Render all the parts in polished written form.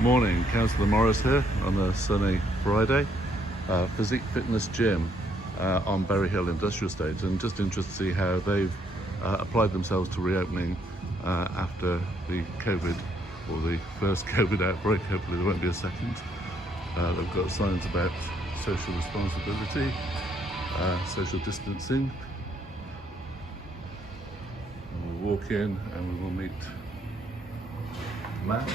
Morning, Councillor Morris here on a sunny Friday. Physique Fitness Gym on Berry Hill Industrial Estate, and just interested to see how they've applied themselves to reopening after the COVID, or the first COVID outbreak. Hopefully there won't be a second. They've got signs about social responsibility, social distancing. And we'll walk in and we will meet Matt.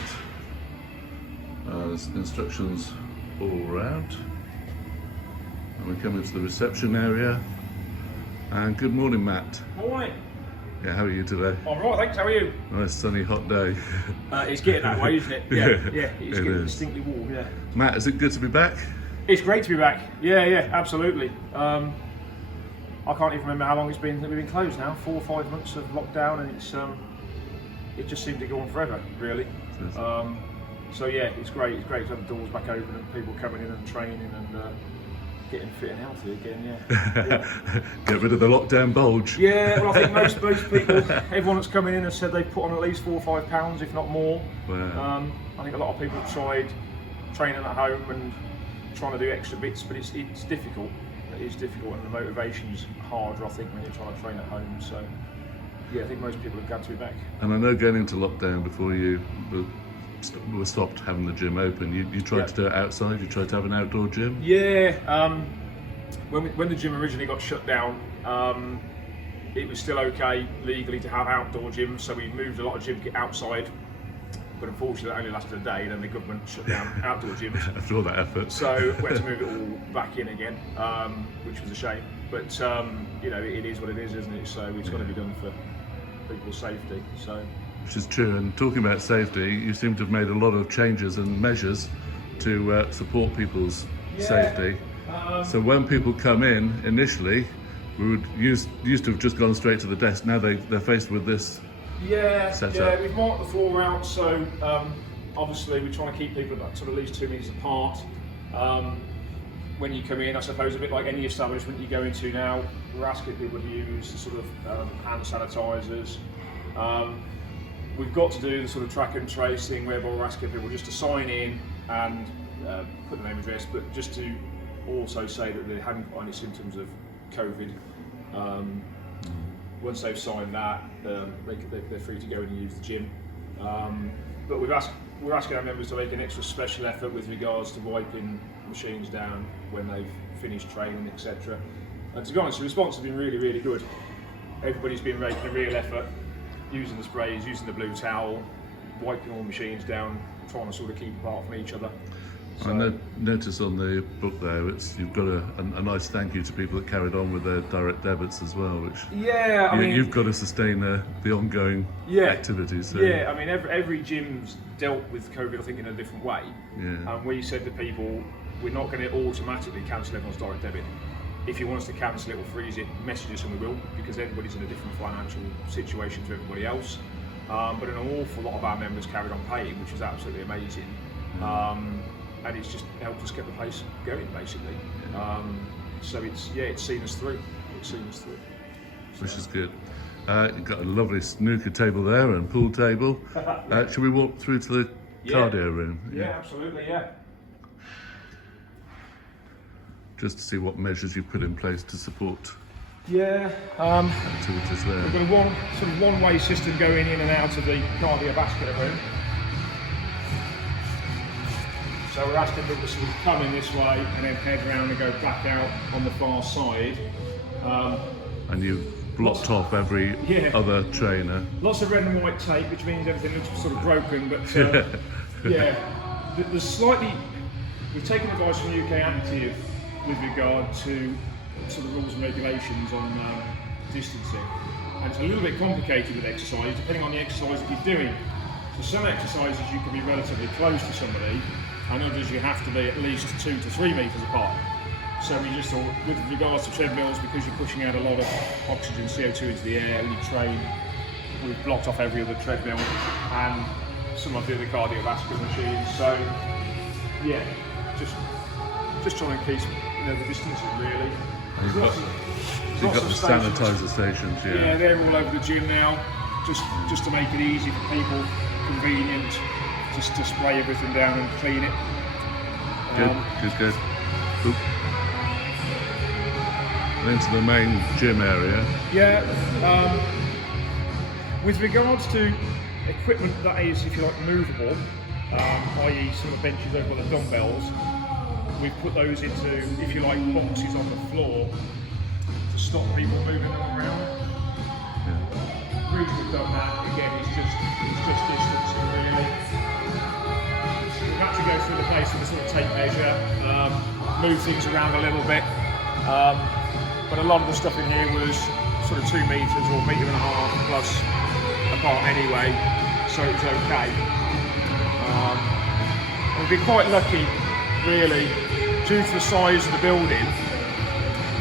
There's instructions all around, and we come into the reception area. And good morning, Matt. Morning. Yeah, how are you today? I'm right, thanks. How are you? Nice sunny hot day. It's getting that way, isn't it? Yeah, it's it getting is. distinctly warm. Yeah. Matt, is it good to be back? It's great to be back. Yeah, absolutely. I can't even remember how long it's been. We've been closed now, 4 or 5 months of lockdown, and it just seemed to go on forever, really. So yeah, it's great. It's great to have the doors back open and people coming in and training and getting fit and healthy again. Yeah. Get rid of the lockdown bulge. Yeah, well, I think most people, everyone that's coming in has said they've put on at least 4 or 5 pounds, if not more. Wow. I think a lot of people have tried training at home and trying to do extra bits, but it's difficult. It is difficult, and the motivation's harder, I think, when you're trying to train at home. So yeah, I think most people are glad to be back. And I know going into lockdown before you were stopped having the gym open, you tried to do it outside. You tried to have an outdoor gym. Yeah. When the gym originally got shut down, it was still okay legally to have outdoor gyms, so we moved a lot of gym kit outside. But unfortunately, that only lasted a day. Then the government shut down outdoor gyms. After all that effort. So we had to move it all back in again, which was a shame. But you know, it is what it is, isn't it? So it's got to be done for people's safety. So. Which is true. And talking about safety, you seem to have made a lot of changes and measures to support people's safety. So when people come in initially, we would used to have just gone straight to the desk. Now they're faced with this. Yeah, we've marked the floor out, so obviously we're trying to keep people about sort of at least 2 meters apart. When you come in, I suppose a bit like any establishment you go into now, we're asking people to use the sort of hand sanitizers. We've got to do the sort of track and trace thing whereby we're asking people just to sign in and put the name and address, but just to also say that they haven't got any symptoms of COVID. Once they've signed that, they're free to go in and use the gym. But we're asking our members to make an extra special effort with regards to wiping machines down when they've finished training, etc. And to be honest, the response has been really, really good. Everybody's been making a real effort, using the sprays, using the blue towel, wiping all the machines down, trying to sort of keep apart from each other. So, I notice on the book there, you've got a nice thank you to people that carried on with their direct debits as well, which I mean, you've got to sustain the ongoing activities. So. Yeah, I mean every gym's dealt with COVID, I think, in a different way. Yeah. And we said to people, we're not going to automatically cancel everyone's direct debit. If you want us to cancel it or freeze it, message us and we will, because everybody's in a different financial situation to everybody else. But an awful lot of our members carried on paying, which was absolutely amazing. And it's just helped us get the place going, basically. So it's seen us through. Which is good. You've got a lovely snooker table there and pool table. Should we walk through to the cardio room? Yeah, absolutely, yeah. Just to see what measures you've put in place to support We've activities there. got a one-way system going in and out of the cardiovascular room. So we're asking people to sort of come in this way and then head round and go back out on the far side. And you've blocked off every other trainer. Lots of red and white tape, which means everything looks sort of broken, but there's slightly, we've taken advice from UK Active with regard to sort of rules and regulations on distancing. And it's a little bit complicated with exercise, depending on the exercise that you're doing. So some exercises you can be relatively close to somebody, and others you have to be at least 2 to 3 meters apart. So we just thought, with regards to treadmills, because you're pushing out a lot of oxygen, CO2 into the air, and you train, we've blocked off every other treadmill and some of the other cardiovascular machines. So yeah, just trying to keep the distancing really. You've got the sanitizer stations, Yeah, they're all over the gym now, just to make it easy for people, convenient. just to spray everything down and clean it. Good. Oop. And into the main gym area. Yeah. With regards to equipment that is, if you like, movable, i.e. some of the benches over the dumbbells, we've put those into, if you like, boxes on the floor to stop people moving them around. The reason we've done that, again, is just distancing really. We've had to go through the place with a sort of tape measure, move things around a little bit, but a lot of the stuff in here was sort of 2 metres or 1.5 metres plus apart anyway, so it was okay. We've been quite lucky, really, due to the size of the building.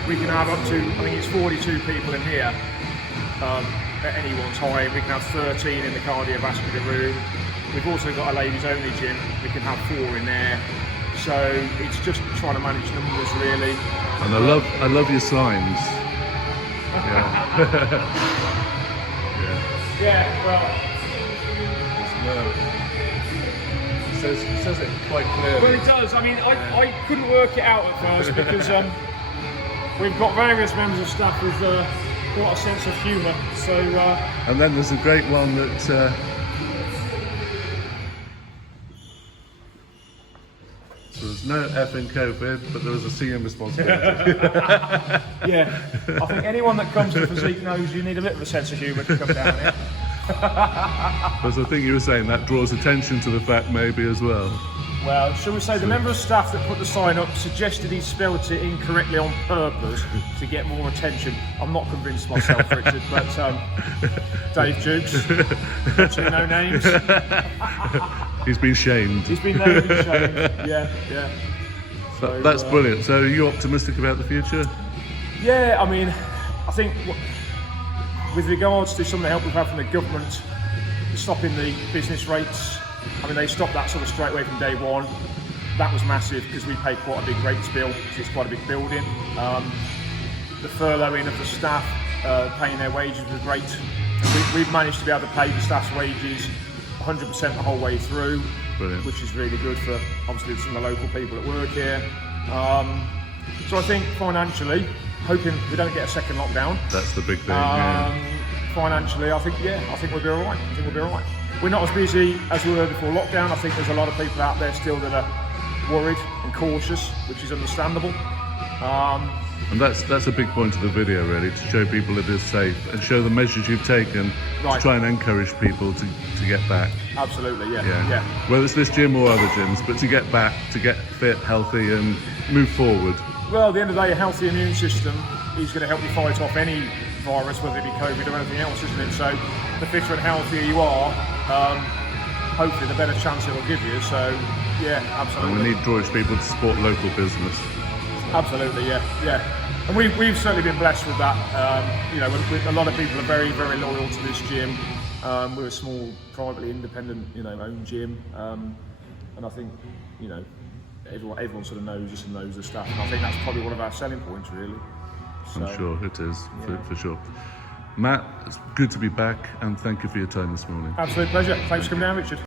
We can have up to, I think it's 42 people in here at any one time. We can have 13 in the cardiovascular room. We've also got a ladies only gym. We can have 4 in there. So it's just trying to manage numbers really. And I love your signs. Yeah, well. It says it quite clearly. Well, it does. I mean, I couldn't work it out at first because we've got various members of staff with quite a sense of humour. So. And then there's a great one that. So there's no effing COVID, but there was a CM responsibility. Yeah, I think anyone that comes to Physique knows you need a bit of a sense of humour to come down here. Because I think you were saying that draws attention to the fact maybe as well. Well, shall we say the member of staff that put the sign up suggested he spelt it incorrectly on purpose to get more attention. I'm not convinced myself, Richard, but Dave Jukes, mentioning no names. He's been shamed. He's been named and shamed, yeah. So, that's brilliant. So are you optimistic about the future? Yeah, I mean, I think with regards to some of the help we've had from the government, stopping the business rates, I mean, they stopped that sort of straight away from day one. That was massive because we paid quite a big rates bill because it's quite a big building. The furloughing of the staff, paying their wages was great. We've managed to be able to pay the staff's wages 100% the whole way through. Brilliant. Which is really good for obviously some of the local people that work here. So I think financially, hoping we don't get a second lockdown. That's the big thing. Financially, I think we'll be all right. We're not as busy as we were before lockdown. I think there's a lot of people out there still that are worried and cautious, which is understandable. And that's a big point of the video, really, to show people it is safe and show the measures you've taken to try and encourage people to get back. Absolutely, yeah. Whether it's this gym or other gyms, but to get back, to get fit, healthy and move forward. Well, at the end of the day, a healthy immune system is going to help you fight off any virus, whether it be COVID or anything else, isn't it? So the fitter and healthier you are, hopefully the better chance it will give you. So yeah, absolutely. And we need Droitwich people to support local business. Absolutely, yeah. And we've certainly been blessed with that. A lot of people are very, very loyal to this gym. We're a small, privately independent, owned gym, and I think, everyone sort of knows us and knows the staff. And I think that's probably one of our selling points, really. So, I'm sure it is, for sure. Matt, it's good to be back, and thank you for your time this morning. Absolute pleasure. Thanks for coming down, Richard.